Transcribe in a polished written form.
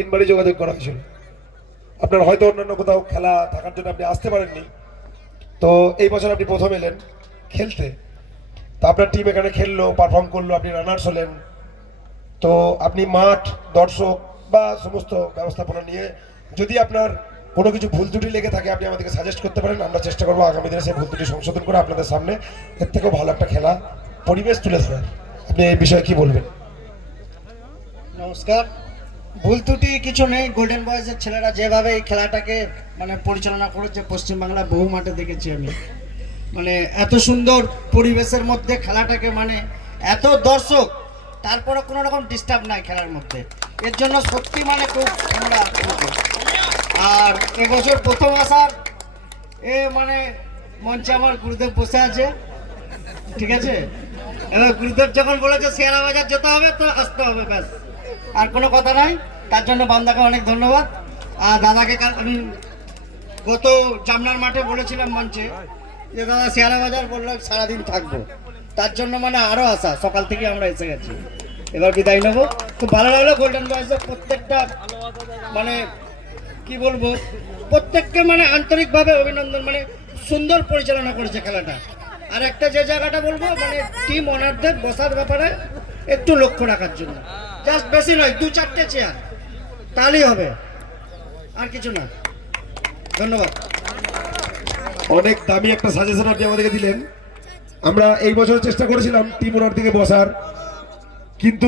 তিনবারই যোগাযোগ করা হয়েছিল। আপনার হয়তো অন্যান্য কোথাও খেলা থাকার জন্য আপনি আসতে পারেননি, তো এই বছর আপনি প্রথম এলেন খেলতে। তো আপনার টিম এখানে খেললো, পারফর্ম করলো, আপনি রানার্স হলেন। তো আপনি মাঠ, দর্শক বা সমস্ত ব্যবস্থাপনা নিয়ে যদি আপনার কোনো কিছু ভুল ত্রুটি লেগে থাকে আপনি আমাদেরকে সাজেস্ট করতে পারেন। আমরা চেষ্টা করবো আগামী দিনে সেই ভুল ত্রুটি সংশোধন করে আপনাদের সামনে এর থেকেও ভালো একটা খেলা পরিবেশ তুলে ধরার। আপনি এই বিষয়ে কি বলবেন? নমস্কার। ভুল ত্রুটি কিছু নেই। গোল্ডেন বয়েজের ছেলেরা যেভাবে এই খেলাটাকে পরিচালনা করেছে, পশ্চিমবাংলা বহু মাঠে দেখেছি আমি। এত সুন্দর পরিবেশের মধ্যে খেলাটাকে এত দর্শক, তারপরে কোনো রকম ডিস্টার্ব নাই খেলার মধ্যে। এর জন্য সত্যি খুব আমরা খুশি। আর এবছর প্রথম আসার মঞ্চে আমার গুরুদেব বসে আছে, ঠিক আছে। এবার গুরুদেব যখন বলেছে শেয়ারা বাজার যেতে হবে তো আসতে হবে, ব্যাস, আর কোনো কথা নাই। তার জন্য বান্দাকে অনেক ধন্যবাদ। আর দাদাকে আমি গত জামনার মাঠে বলেছিলাম মঞ্চে যে দাদা শেয়ারা বাজার বললো সারাদিন থাকবো, তার জন্য আরও আসা, সকাল থেকে আমরা এসে গেছি। এবার বিদায় নেবো। খুব ভালো লাগলো। গোল্ডেন বয়েজের প্রত্যেকটা কি বলবো, প্রত্যেককে আন্তরিকভাবে অভিনন্দন। সুন্দর পরিচালনা করেছে খেলাটা। আর একটা যে জায়গাটা বলবো, টিম ওনারদের বসার ব্যাপারে একটু লক্ষ্য রাখার জন্য, জাস্ট বেশি নয়, 2-4টে চেয়ার, তাহলেই হবে, আর কিছু না। ধন্যবাদ। অনেক দামি একটা সাজেশন আপনি আমাদেরকে দিলেন। আমরা এই বছর চেষ্টা করেছিলাম টিম ওনার দিকে বসার, কিন্তু